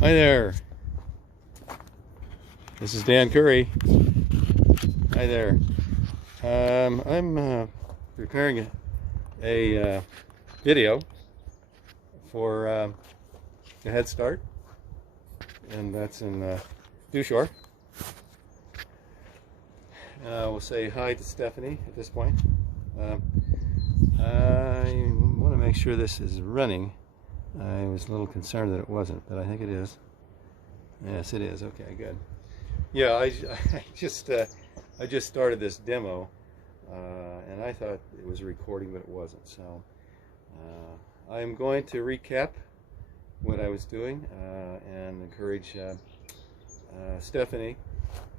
Hi there. This is Dan Curry. Hi there. I'm preparing a video for a Head Start, and that's in Dewshore. We'll say hi to Stephanie at this point. I want to make sure this is running. I was a little concerned that it wasn't, but I think it is. Yes, it is. Okay, good. Yeah, I just started this demo, and I thought it was a recording, but it wasn't. So I'm going to recap what I was doing and encourage Stephanie,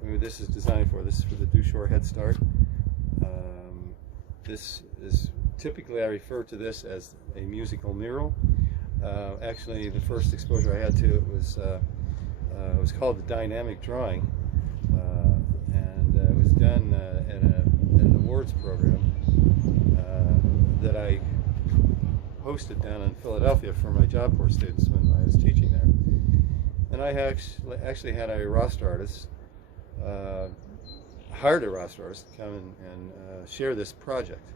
who this is designed for. This is for the Dewshore Head Start. This is typically, I refer to this as a musical mural. Actually, the first exposure I had to it was called the dynamic drawing, and it was done in an awards program that I hosted down in Philadelphia for my Job Corps students when I was teaching there. And I actually had a roster artist, hired a roster artist to come and share this project.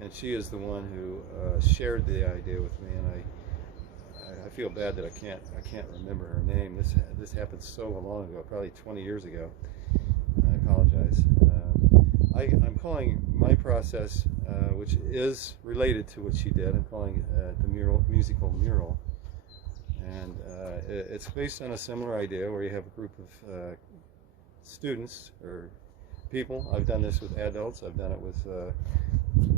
And she is the one who shared the idea with me, and I feel bad that I can't remember her name. This happened so long ago, probably 20 years ago. I apologize. I'm calling my process, which is related to what she did. I'm calling it the musical mural, and it's based on a similar idea where you have a group of students or people. I've done this with adults. I've done it with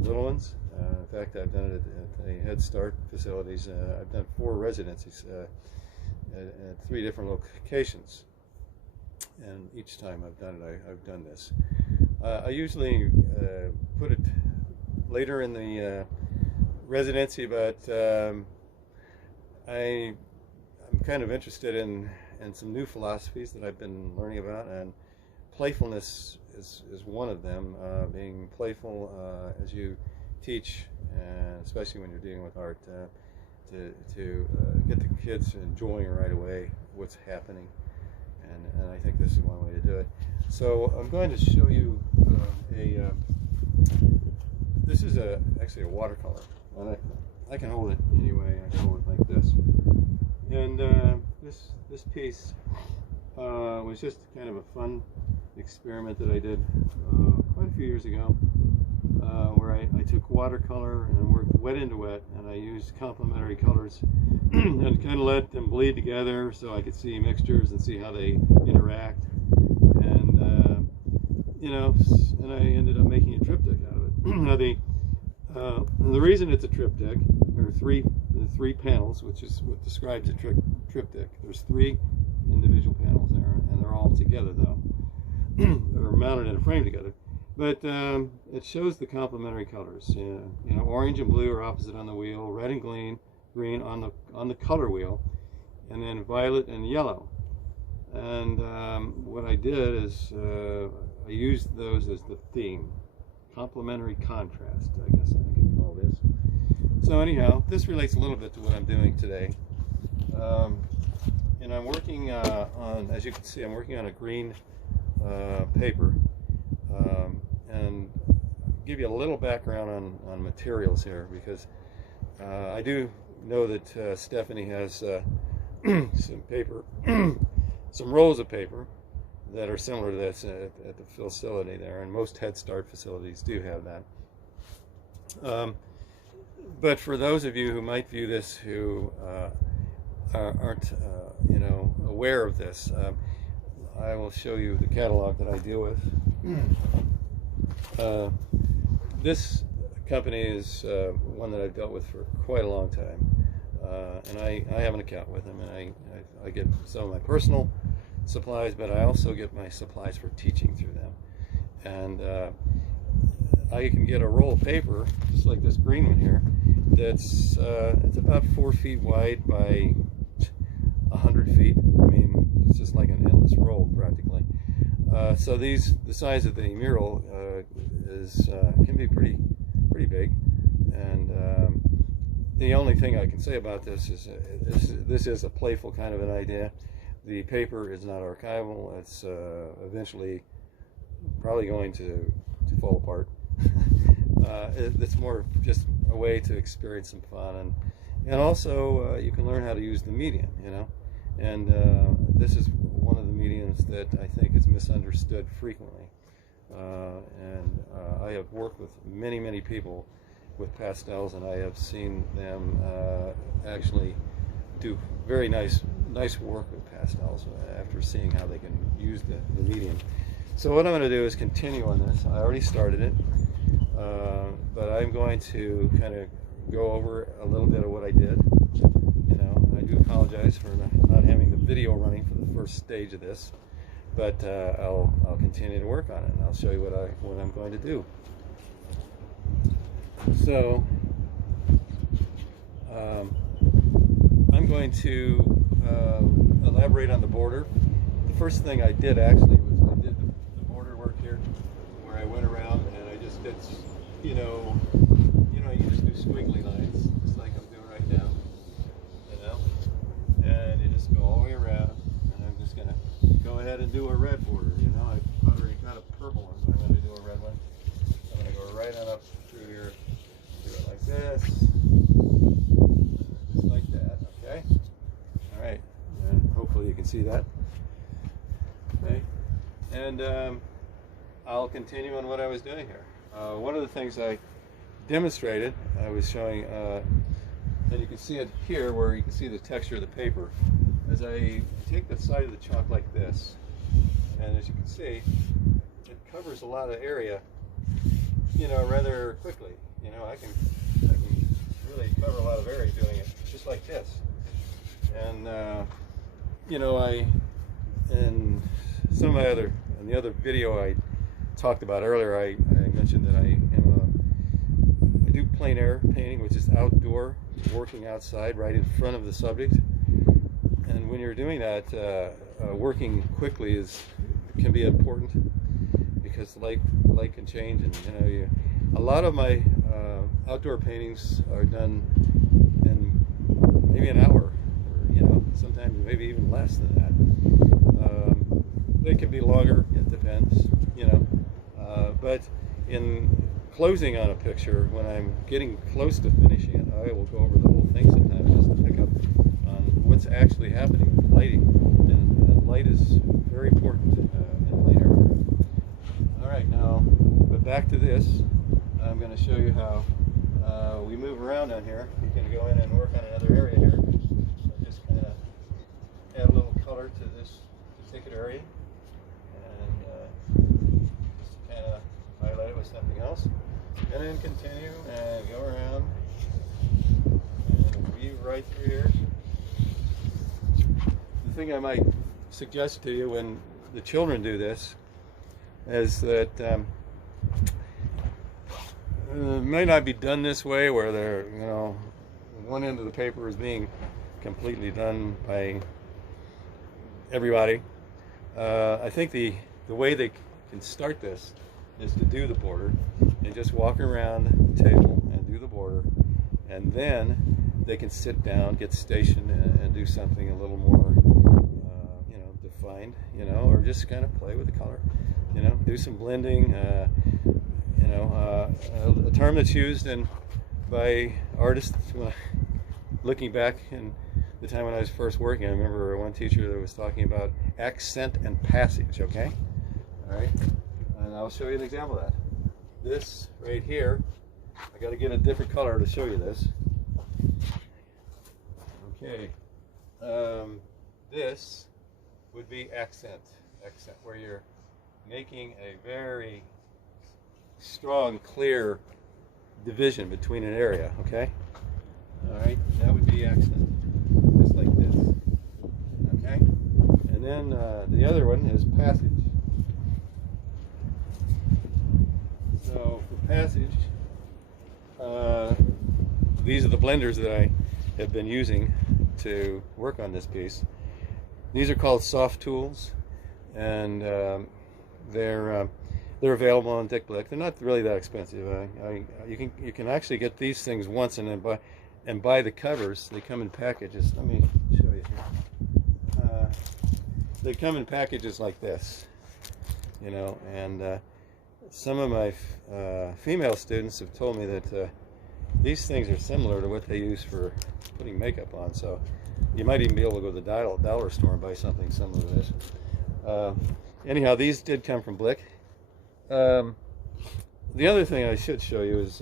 little ones. In fact, I've done it at the Head Start facilities. I've done 4 residencies at 3 different locations, and each time I've done it, I've done this. I usually put it later in the residency, but I'm kind of interested in some new philosophies that I've been learning about, and playfulness is one of them. Being playful as you teach, and especially when you're dealing with art, to get the kids enjoying right away what's happening, and I think this is one way to do it. So I'm going to show you this is actually a watercolor, and I can hold it anyway. I can hold it like this, and this piece was just kind of a fun experiment that I did quite a few years ago, where I took watercolor and worked wet into wet, and I used complementary colors and kind of let them bleed together so I could see mixtures and see how they interact, and and I ended up making a triptych out of it. Now the reason it's a triptych, there are three panels, which is what describes a triptych. There's 3 individual panels there, and they're all together though. They're mounted in a frame together, but it shows the complementary colors. Orange and blue are opposite on the wheel, red and green on the color wheel, and then violet and yellow. And what I did is I used those as the theme, complementary contrast, I guess I can call this. So anyhow, this relates a little bit to what I'm doing today. And I'm working on, as you can see, I'm working on a green paper, and give you a little background on materials here, because I do know that Stephanie has some paper, some rolls of paper that are similar to this at the facility there, and most Head Start facilities do have that. But for those of you who might view this who aren't aware of this, I will show you the catalog that I deal with. This company is one that I've dealt with for quite a long time, and I have an account with them, and I get some of my personal supplies, but I also get my supplies for teaching through them. And I can get a roll of paper, just like this green one here, that's it's about 4 feet wide by 100 feet. I mean, it's just like an endless roll practically. So the size of the mural can be pretty big, and the only thing I can say about this is this is a playful kind of an idea. The paper is not archival. It's eventually probably going to fall apart. It's more just a way to experience some fun, and also you can learn how to use the medium, you know. And this is one of the mediums that I think is misunderstood frequently. I have worked with many people with pastels, and I have seen them actually do very nice work with pastels after seeing how they can use the medium. So what I'm going to do is continue on this. I already started it, but I'm going to kind of go over a little bit of what I did. You know, I do apologize for not having the video running for the first stage of this, but I'll continue to work on it, and I'll show you what I'm going to do. So I'm going to elaborate on the border. The first thing I did actually was I did the border work here, where I went around and I just did, you just do squiggly lines, just like I'm doing right now, you know, and you just go all the way around, and I'm just gonna go ahead and do a red border. You know, I've already got a purple one, so I'm gonna do a red one. I'm gonna go right on up through here, do it like this, just like that. Okay. All right, and hopefully you can see that. Okay, and I'll continue on what I was doing here. One of the things I demonstrated, I was showing, and you can see it here where you can see the texture of the paper, as I take the side of the chalk like this, and as you can see, it covers a lot of area, you know, rather quickly. You know, I can really cover a lot of area doing it just like this. And you know, in the other video I talked about earlier, I mentioned that I do plein air painting, which is outdoor, working outside right in front of the subject. And when you're doing that, working quickly can be important, because light can change, and you know, a lot of my outdoor paintings are done in maybe an hour, or you know, sometimes maybe even less than that. They can be longer, it depends, you know. But in closing on a picture, when I'm getting close to finishing it, I will go over the whole thing sometimes just to pick up on what's actually happening with lighting. And light is very important in light art. All right, now, but back to this. I'm going to show you how we move around down here. You can go in and work on another area here. So just kind of add a little color to this particular area, and just kind of highlight it with something else, and then continue and go around and weave right through here. The thing I might suggest to you when the children do this is that it may not be done this way, where they're, you know, one end of the paper is being completely done by everybody. I think the way they can start this is to do the border and just walk around the table and do the border, and then they can sit down, get stationed, and do something a little more, you know, defined, you know, or just kind of play with the color, you know, do some blending. You know, a term that's used by artists, looking back in the time when I was first working, I remember one teacher that was talking about accent and passage, okay? All right, and I'll show you an example of that. This right here, I got to get a different color to show you this. Okay, this would be accent, where you're making a very strong, clear division between an area, okay? All right, that would be accent, just like this, okay? And then the other one is passage. So for passage, these are the blenders that I have been using to work on this piece. These are called soft tools, and they're available on Dick Blick. They're not really that expensive. You can actually get these things once and then and buy the covers. They come in packages. Let me show you here. They come in packages like this, you know, and some of my female students have told me that these things are similar to what they use for putting makeup on, so you might even be able to go to the dollar store and buy something similar to this. Anyhow, these did come from Blick. The other thing I should show you is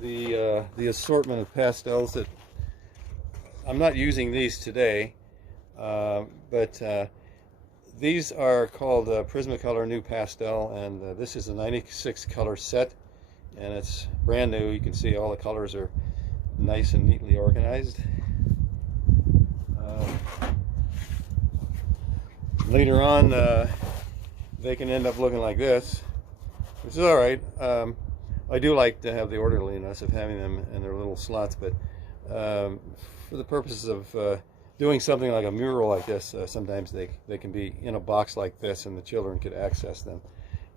the assortment of pastels that I'm not using these today, but these are called Prismacolor New Pastel, and this is a 96 color set, and it's brand new. You can see all the colors are nice and neatly organized. Later on, they can end up looking like this, which is all right. I do like to have the orderliness of having them in their little slots, but for the purposes of doing something like a mural like this, sometimes they can be in a box like this, and the children could access them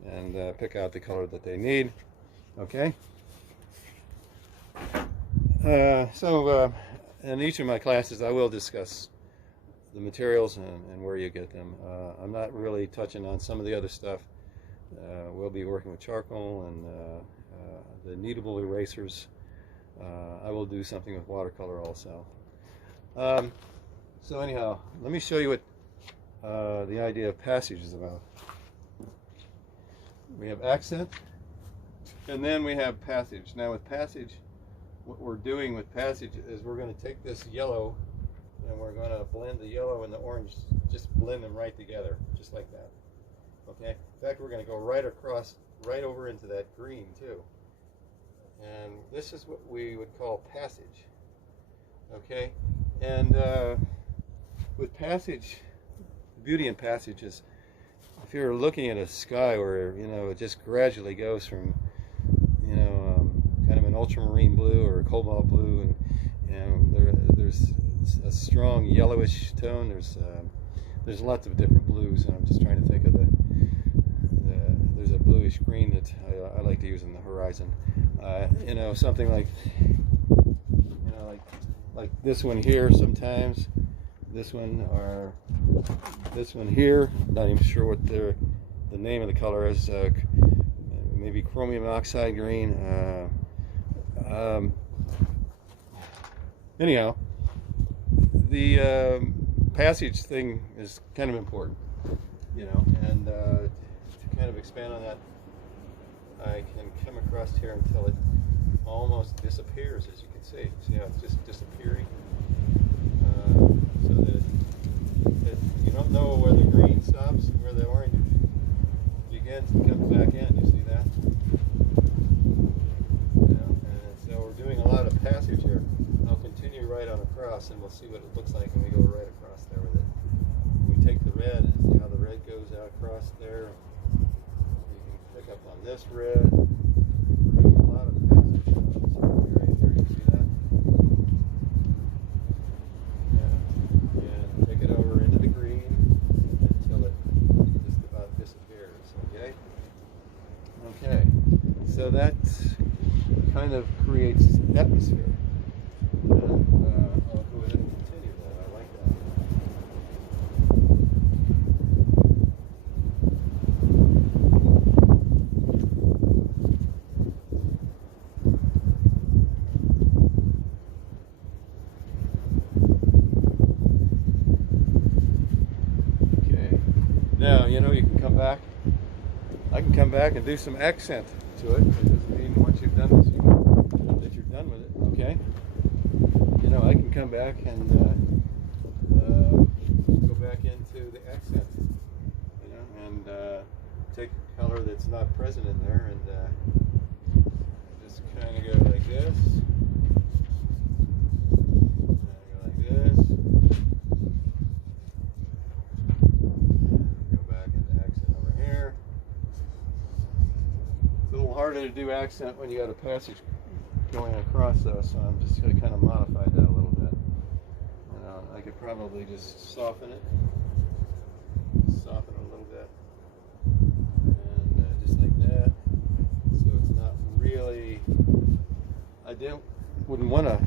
and pick out the color that they need. Okay. So in each of my classes, I will discuss the materials and where you get them. I'm not really touching on some of the other stuff. We'll be working with charcoal and the kneadable erasers. I will do something with watercolor also. So anyhow, let me show you what the idea of passage is about. We have accent, and then we have passage. Now with passage, what we're doing with passage is we're going to take this yellow and we're going to blend the yellow and the orange, just blend them right together, just like that. Okay? In fact, we're going to go right across, right over into that green too. And this is what we would call passage. Okay? And with passage, beauty in passage is, if you're looking at a sky where, you know, it just gradually goes from, you know, kind of an ultramarine blue or a cobalt blue, and you know, there's a strong yellowish tone. There's lots of different blues, and I'm just trying to think of there's a bluish green that I like to use in the horizon. You know, something like, you know, like this one here sometimes, this one, or this one here. Not even sure what the name of the color is. Maybe chromium oxide green. Anyhow, the passage thing is kind of important, you know, and to kind of expand on that, I can come across here until it almost disappears, as you can see. See how it's just disappearing? So that you don't know where the green stops and where the orange begins and comes back in. You see that? You know, and so we're doing a lot of passage here. I'll continue right on across, and we'll see what it looks like when we go right across there with it. We take the red and see how the red goes out across there. You can pick up on this red. We're doing a lot of passage right here. You see that? Yeah. And take it over into the green until it just about disappears. Okay. Okay. So that kind of creates atmosphere. I'll go ahead and continue that. I like that. Okay. Now, you know, you can come back. I can come back and do some accent to it. It doesn't mean once you've done this, that you're done with it. Okay. You know, I can come back and go back into the accent, you know, and take a color that's not present in there, and just kind of go like this, go back into accent over here. It's a little harder to do accent when you got a passage going across though, so I'm just going to kind of modify that a little bit. I could probably just soften it a little bit, and just like that, so it's not really wouldn't want to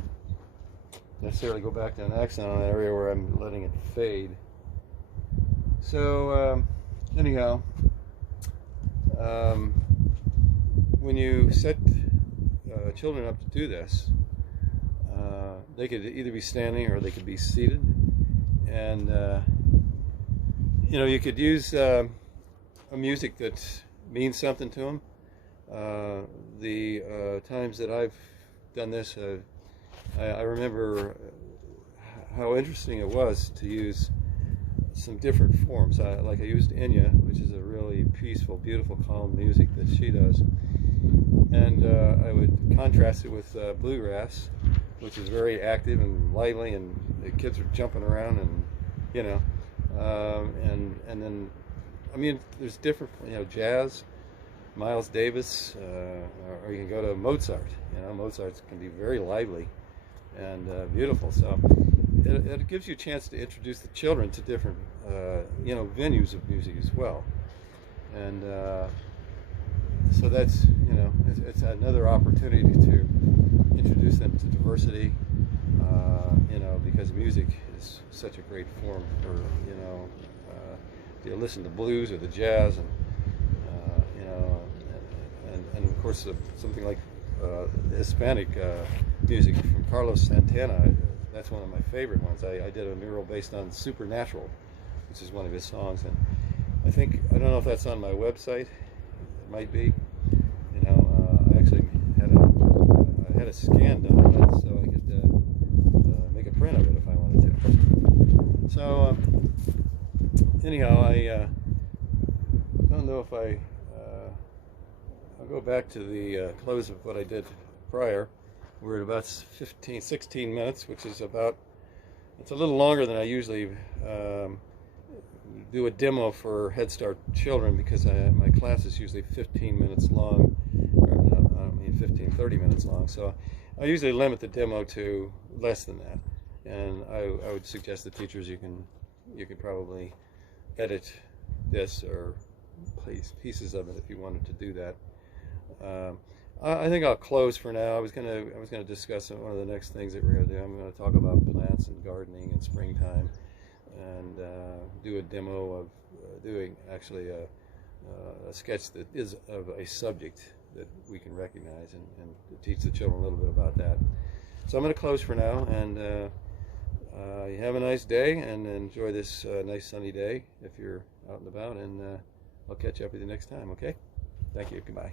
necessarily go back to an accent on that area where I'm letting it fade. So anyhow, when you set children up to do this, they could either be standing or they could be seated, and you know, you could use a music that means something to them. The times that I've done this, I remember how interesting it was to use some different forms. Like I used Enya, which is a really peaceful, beautiful, calm music that she does, and I would contrast it with bluegrass, which is very active and lively, and the kids are jumping around, and you know, and then, I mean, there's different, you know, jazz, Miles Davis, or you can go to Mozart. You know, Mozart can be very lively and beautiful. So it gives you a chance to introduce the children to different, you know, venues of music as well. And so that's, you know, it's another opportunity to introduce them to diversity, you know, because music is such a great form for, you know, you listen to blues or the jazz, and you know, and of course something like Hispanic music from Carlos Santana. That's one of my favorite ones. I did a mural based on Supernatural, which is one of his songs, and I don't know if that's on my website. It might be. You know, I actually had a scan done of it so I could make a print of it if I wanted to. So anyhow, I don't know if I'll go back to the close of what I did prior. We're at about 16 minutes, which is it's a little longer than I usually do a demo for Head Start children, because my class is usually 15 minutes long, or I mean 30 minutes long. So I usually limit the demo to less than that, and I would suggest to teachers you can probably edit this or place pieces of it if you wanted to do that. I think I'll close for now. I was gonna discuss one of the next things that we're gonna do. I'm gonna talk about plants and gardening in springtime, and do a demo of doing actually a sketch that is of a subject that we can recognize, and teach the children a little bit about that. So I'm gonna close for now, and you have a nice day, and enjoy this nice sunny day if you're out and about, and I'll catch up with you next time, okay? Thank you, goodbye.